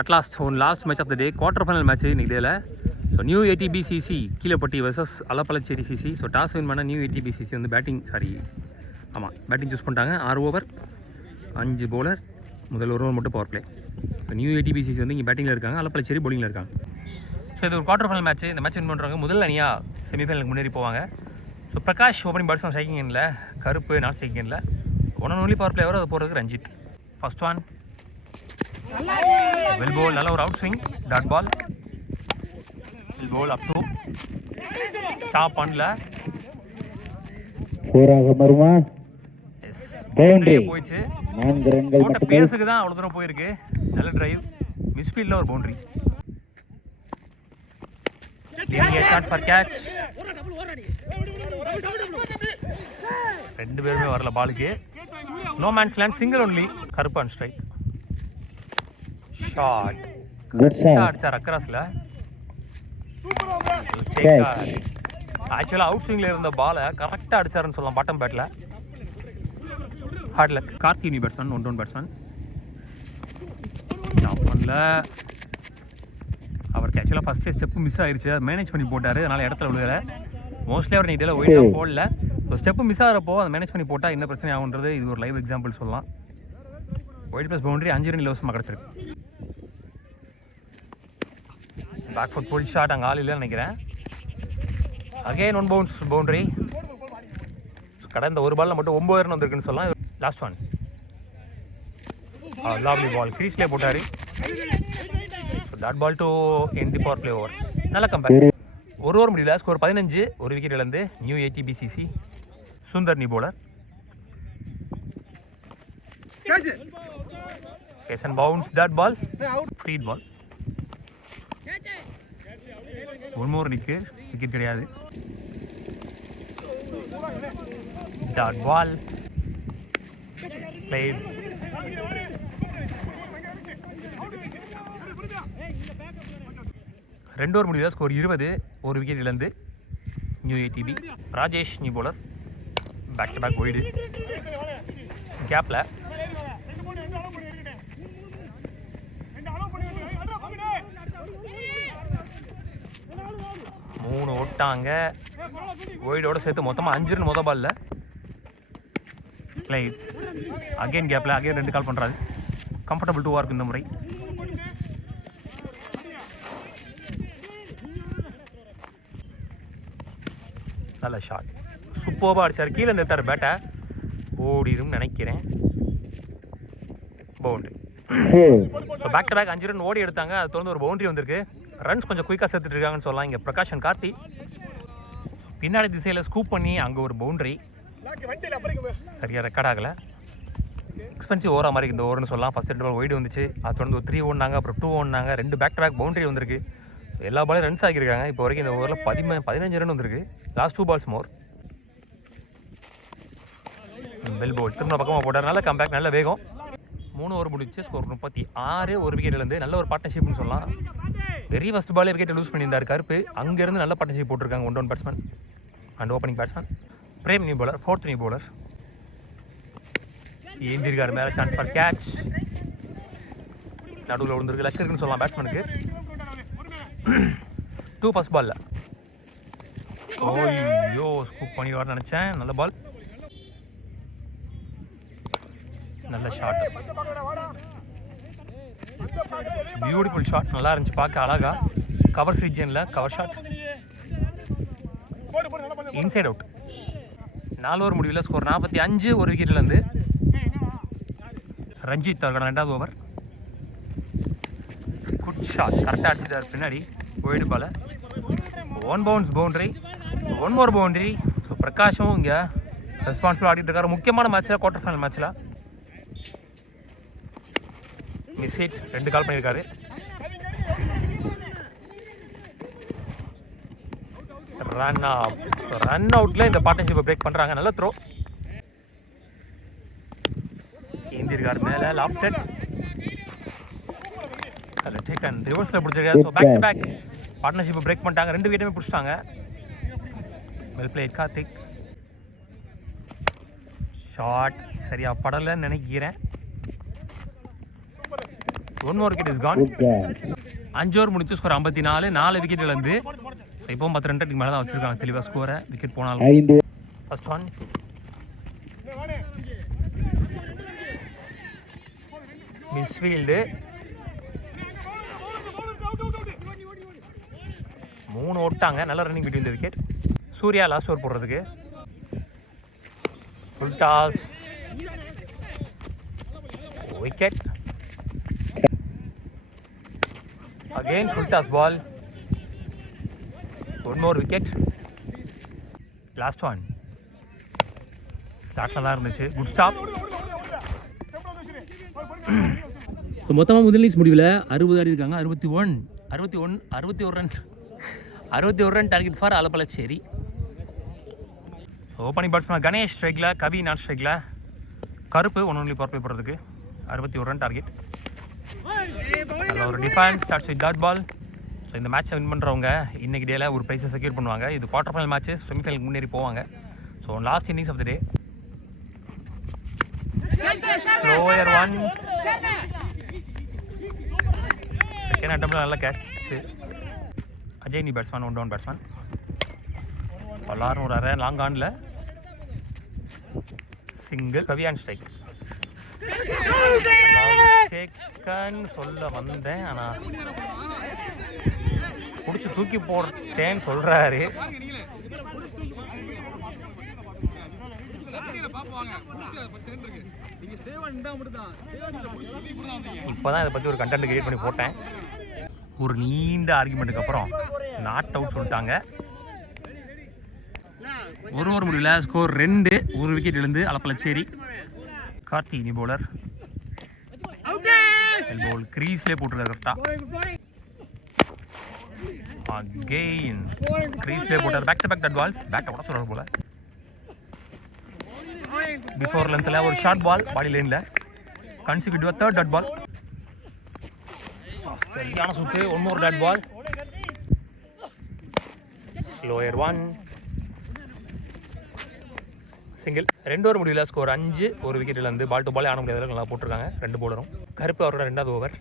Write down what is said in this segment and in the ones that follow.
At last one last match of the day, quarter final match இன்னைக்கு டேல. So new ADBCC Keelapatti versus Alappalacheri CC. So toss win பண்ண new ADBCC வந்து batting choose பண்ணிட்டாங்க. 6 over 5 bowler, முதல் over மட்டும் power play. So new ADBCC வந்து இங்கே பேட்டிங்கில் இருக்காங்க, அலப்பளச்சேரி பவுலிங்கில் இருக்காங்க. ஸோ இது ஒரு குவார்டர் ஃபைனல் மேட்ச். இந்த மேட்ச் வின் பண்ணுறவங்க முதல் அணியாக செமிஃபைனலுக்கு முன்னேறி போவாங்க. So Prakash opening batsman striking எண்ணில், கருப்பு நாட் ஸ்ட்ரைக்கிங் எண்ணில், one and only power player அது போகிறதுக்கு Ranjith. First one well bowled, நல்ல ஒரு out swing, dot ball, well bowled up to stop பண்ணல, போயிடுச்சு. போட்ட பேஸுக்கு தான் அவ்வளோ தூரம் போயிருக்கு. நல்ல டிரைவ், மிஸ்ஃபீல்டில் ஒரு பவுண்டரி. கேட்ச், 2 பேருமே வரல பாலுக்கு. No man's land, single only, Karuppu and strike. Shot அடிச்சார் அக்ராஸ்ல. ஆக்சுவலாக அவுட் ஸ்விங்கில் இருந்த பாலை கரெக்டாக அடிச்சாருன்னு சொல்லலாம். பாட்டம் பேட்டில் hard luck. Karthi new batsman, 1 down batsman. பண்ணல, அவருக்கு ஆக்சுவலாக ஃபஸ்ட்டு ஸ்டெப்பு மிஸ் ஆயிடுச்சு, அதை மேனேஜ் பண்ணி போட்டார். அதனால் இடத்துல விழுகலை. மோஸ்ட்லி அவர் நீட்டில் ஒயிட்டாக போடல. ஸோ ஸ்டெப்பு மிஸ் ஆகிறப்போ அதை மேனேஜ் பண்ணி போட்டால் என்ன பிரச்சனை ஆகுன்றது இது ஒரு லைவ் எக்ஸாம்பிள் சொல்லலாம். ஒயிட் ப்ளஸ் பவுண்டரி 5 ரன் இலவசமாக கிடச்சிருக்கு. பேக் ஃபுட் புல் ஷாட், அங்கே ஆள் இல்லைன்னு நினைக்கிறேன். Again 1 bounce boundary. கடந்த ஒரு பாலில் மட்டும் 9 ரன் வந்திருக்குன்னு சொல்லலாம். லாஸ்ட் ஒன் லாவ்லி பால், கிரீஸ்லேயே போட்டார். So dot ball to end the power play over. நல்ல கம்பேக். ஒரு ஓவர் முடியல, ஸ்கோர் 15, 1 விக்கெட் இழந்து new ADBCC. Sundar new bowler. கேஸ் அண்ட் பவுன்ஸ், டாட் பால், ஃப்ரீட் பால். 1 more நிற்கு, விக்கெட் கிடையாது. Dot ball played. ரெண்டு ஓவர் முடியல, ஸ்கோர் 20, 1 விக்கெட் இழந்து new ATP. Rajesh new bowler. Back to back wide, கேப்பில். மூணு ஓட்டாங்க, ஒய்டோட சேர்த்து மொத்தமாக 5 ரன் மொதல் பாலில். லைட் அகெயின் கேப்பில், அகெயின் 2 கால் பண்ணுறாரு. கம்ஃபர்டபுள் 2 இருக்கு இந்த முறை. நல்ல ஷாட், சூப்பராக அடிச்சார். கீழே நிறுத்தார் பேட்டை, ஓடிடும் நினைக்கிறேன். Boundary. So back to back 5 run ஓடி எடுத்தாங்க. அது தொடர்ந்து ஒரு பவுண்டரி வந்திருக்கு. ரன்ஸ் கொஞ்சம் குயிக்காக சேர்த்துட்டு இருக்காங்கன்னு சொல்லலாம். இங்கே பிரகாஷ் அண்ட் கார்த்தி பின்னாடி திசையில் ஸ்கூப் பண்ணி அங்கே ஒரு பவுண்டரி. சரியாக ரெக்கார்ட் ஆகலை. எக்ஸ்பென்சிவ் ஓவரா மாதிரி இந்த ஓவர்னு சொல்லலாம். ஃபஸ்ட் 2 பால் ஒய்டு வந்துச்சு, அது தொடர்ந்து ஒரு 3 ஓடினாங்க, அப்புறம் 2 ஓடினாங்க, 2 பேக் டு பேக் பவுண்டரி வந்திருக்கு. எல்லா பாலையும் ரன்ஸ் ஆகியிருக்காங்க. இப்போ வரைக்கும் இந்த ஓவரில் 15 ரன் வந்திருக்கு. லாஸ்ட் 2 balls மோர். பெல் போல் திரும்ப பக்கமாக போட்டார். நல்ல கம்பேக், நல்ல வேகம். 3 ஓவர் முடிச்சு, ஸ்கோர் 36, 1 விக்கெட் இருந்து நல்ல ஒரு பார்ட்னர்ஷிப்னு சொல்லலாம். வெரி ஃபஸ்ட் பாலே விக்கெட்டை லூஸ் பண்ணியிருந்தார் கருப்பு. அங்கேருந்து நல்ல பார்ட்னர்ஷிப் போட்டிருக்காங்க. 1 down batsman and opening batsman. Prem new bowler, 4th new bowler. ஏந்திருக்காரு மேலே, சான்ஸ் ஃபார் கேட்ச். நடுவில் விழுந்திருக்கு, லக் இருக்குன்னு சொல்லலாம் பேட்ஸ்மேனுக்கு. 2 ஃபர்ஸ்ட் பாலில். ஓய்யோ, ஸ்கூப் பண்ணிடுவார்னு நினச்சேன். நல்ல பால், நல்ல ஷாட், பியூட்டிஃபுல் ஷாட். நல்லா இருந்துச்சு பார்க்க, அழகா. கவர்ஸ் ரீஜனில் cover shot, inside out. 4 over முடிவில் ஸ்கோர் 45, 1 விக்கெட்லேருந்து ரஞ்சித் அவர்கள் 2வது ஓவர். குட் ஷாட், கரெக்டாக அடிச்சிட்டார் பின்னாடி wide ball. 1 bounce boundary, 1 more boundary. So பிரகாஷும் இங்கே ரெஸ்பான்சிபிள் ஆடிட்டு இருக்காரு. முக்கியமான மேட்ச்சில், குவார்டர் ஃபைனல் மேட்ச்சில். மிஸ் ஹிட், 2 கால் பண்ணியிருக்காரு. ரன் அவுட்டில் இந்த பார்ட்னர்ஷிப்பை பிரேக் பண்ணுறாங்க. நல்ல த்ரோ, ஏந்திருக்கார் மேலே, லாப்டட். அதில் டேக்கன் ரிவர்ஸில் பிடிச்சிருக்காரு. ஸோ பேக் டு பேக் பார்ட்னர்ஷிப்பை பிரேக் பண்ணிட்டாங்க, 2 விக்கெட்டுமே பிடிச்சிட்டாங்க. Well plate Karthik. ஷார்ட் சரியாக படலைன்னு நினைக்கிறேன். 1 more wicket is gone. 5 over முடிச்சு ஸ்கோர் 54, 4 விக்கெட் இழந்து. ஸோ இப்போவும் 10 ரன் மேலே தான் வச்சுருக்காங்க தெளிவாக ஸ்கோரை. விக்கெட் போனாலும் ஃபர்ஸ்ட் ஒன் மிஸ்ஃபீல்டு. 3 ஓட்டாங்க. நல்ல running between the wicket. Surya last over போடுறதுக்கு. Full toss wicket. Again full toss ball. 1 more wicket. Last one. Start நல்லா இருந்துச்சு. Good stop. ஸோ மொத்தமாக முதல் இன்னிங்ஸ் முடிவில் 60 ஆடி இருக்காங்க. 61 run target for Alappalacheri. Opening batsman Ganesh ஸ்ட்ரைக்கில், கவி நாட் ஸ்ட்ரைக்கில், கருப்பு ஒன்லி பவர் பிளே போடுறதுக்கு. 61 ரன் டார்கெட். அதில் ஒரு defence starts with dot ball. So இந்த மேட்சை வின் பண்ணுறவங்க இன்றைக்கி டேயில் ஒரு ப்ரைஸை செக்யூர் பண்ணுவாங்க. இது குவார்டர் ஃபைனல் மேட்ச்சு, செமிஃபைனலுக்கு முன்னேறி போவாங்க. So last innings of the day. Slower one. Second அட்டம்ப்டில் நல்ல கேட்ச்சு. அஜய் நீ பேட்ஸ்மேன், 1 டவுன் பேட்ஸ்மேன். எல்லாரும் ஒரு அரை லாங் ஆனில். சிங்கிள். Kavi and strike. சொல்ல வந்தேன், ஆனால் பிடிச்சி தூக்கி போட்டேன்னு சொல்கிறாரு. இப்போதான் இதை பற்றி ஒரு கண்டென்ட் கிரியேட் பண்ணி போட்டேன். ஒரு நீண்ட ஆர்குமெண்ட்டுக்கு அப்புறம் நாட் அவுட் சொல்லிட்டாங்க. ஒரு ஓவர் முடியல. ஸ்கோர் 2. 1 விக்கெட் இழந்து அலப்பலச்சேரி. கார்த்தி நீ பவுலர். பால் கிரீஸ்லேயே போட்டுருக்காரு கரெக்டாக. அகெயின் கிரீஸ்லேயே போட்டார். Back to back dot balls. பேட்டை கூட சொல்கிறார் போல. பிஃபோர் லென்த்தில் ஒரு ஷார்ட் பால் பாடி லைனில். கன்சிக்யூட்டிவாக 3rd டட் பால். சரியான சுத்து. 1 more dot ball. Slower 1. Single. 2 over முடியல. ஸ்கோர் 5. 1 விக்கெட் இழந்து. பால் டு பால் ஆன முடியாத நல்லா போட்டிருக்காங்க 2 பவுலரும். கருப்பு அவரோட 2வது ஓவர்.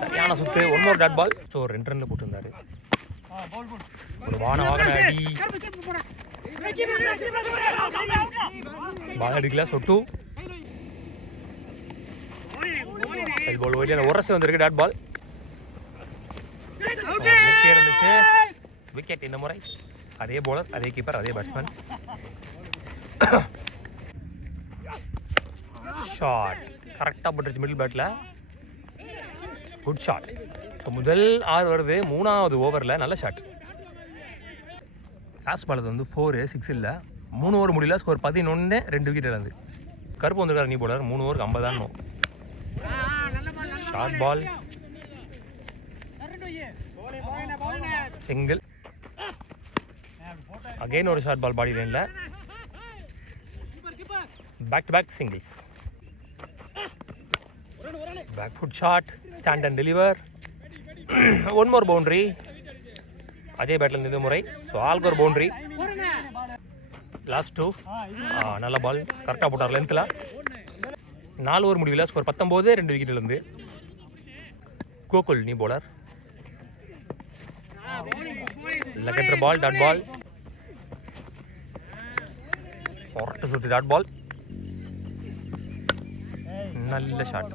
சரியான சுத்து. 1 more டாட் பால். ஸோ 2 ரன்ல போட்டிருந்தாரு. ஒரு வாகன அடி. பால் அடிக்கல. ஸோ 2. பால் ஓடியா உரசி வந்திருக்கு டாட் பால். இருந்துச்சு. விக்கெட் இந்த முறை. அதே பவுலர், அதே கீப்பர், அதே பேட்ஸ்மேன். ஷாட் கரெக்டாக போட்டுருச்சு மிடில் பேட்டில். Good shot. ஸோ முதல் 6 வருது 3வது ஓவரில். நல்ல ஷாட். லாஸ்ட் பால் வந்து 4, 6 இல்லை. 3 ஓவர் முடியல. ஸ்கோர் 11. 2 விக்கெட் இழந்து. கருப்பு வந்துருக்காரு நீ போலர். 3 ஓவருக்கு 50 தான். Short ball. சிங்கிள். அகெயின் ஒரு ஷார்ட் பால் பாடி லைனில். Back to back singles. Back foot shot. Stand and deliver. 1 more boundary. Ajay பேட்டில் இந்த முறை. ஸோ ஆல்க்கு ஒரு பவுண்டரி. லாஸ்ட் 2. நல்ல பால் கரெக்டாக போட்டார் லென்த்தில். 4 ஓவர் முடிவில். ஸ்கோர் 19. 2 விக்கெட் இருந்து. கோகுல் நீ பவுலர். லெக்கெட்டர் பால். Dot ball. ஒரட்டு சுற்றி டாட் பால். நல்ல ஷாட்.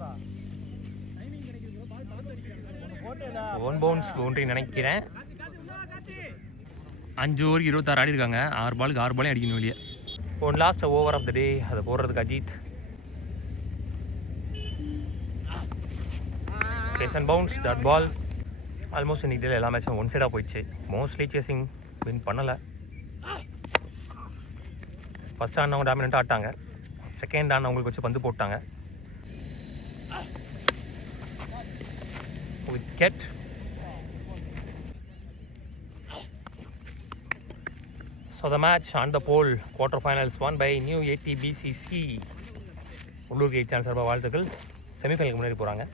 1 bounce பவுண்டரி நினைக்கிறேன். 5 ஓவர் 26 ஆடி இருக்காங்க. 6 பாலுக்கு 6 பாலையும் அடிக்கணும் வெளியே. One last over of the day. அதை போடுறதுக்கு அஜித். கேஷன் பவுன்ஸ் டாட் பால். ஆல்மோஸ்ட் இன்னைக்கு டேல எல்லா மேட்சும் ஒன் சைடாக போயிடுச்சு. மோஸ்ட்லி சேசிங் வின் பண்ணலை. ஃபஸ்ட் ஆனவங்க டாமினண்ட்டாக ஆட்டாங்க. செகண்ட் ஆனவங்களுக்கு வச்சு பந்து போட்டாங்க. wicket. So the match on the pole quarterfinals won by new ATBCC. உள்ளூர் 8 சான்ஸ் சார்பாக வாழ்த்துக்கள். செமிஃபைனலுக்கு முன்னாடி போகிறாங்க.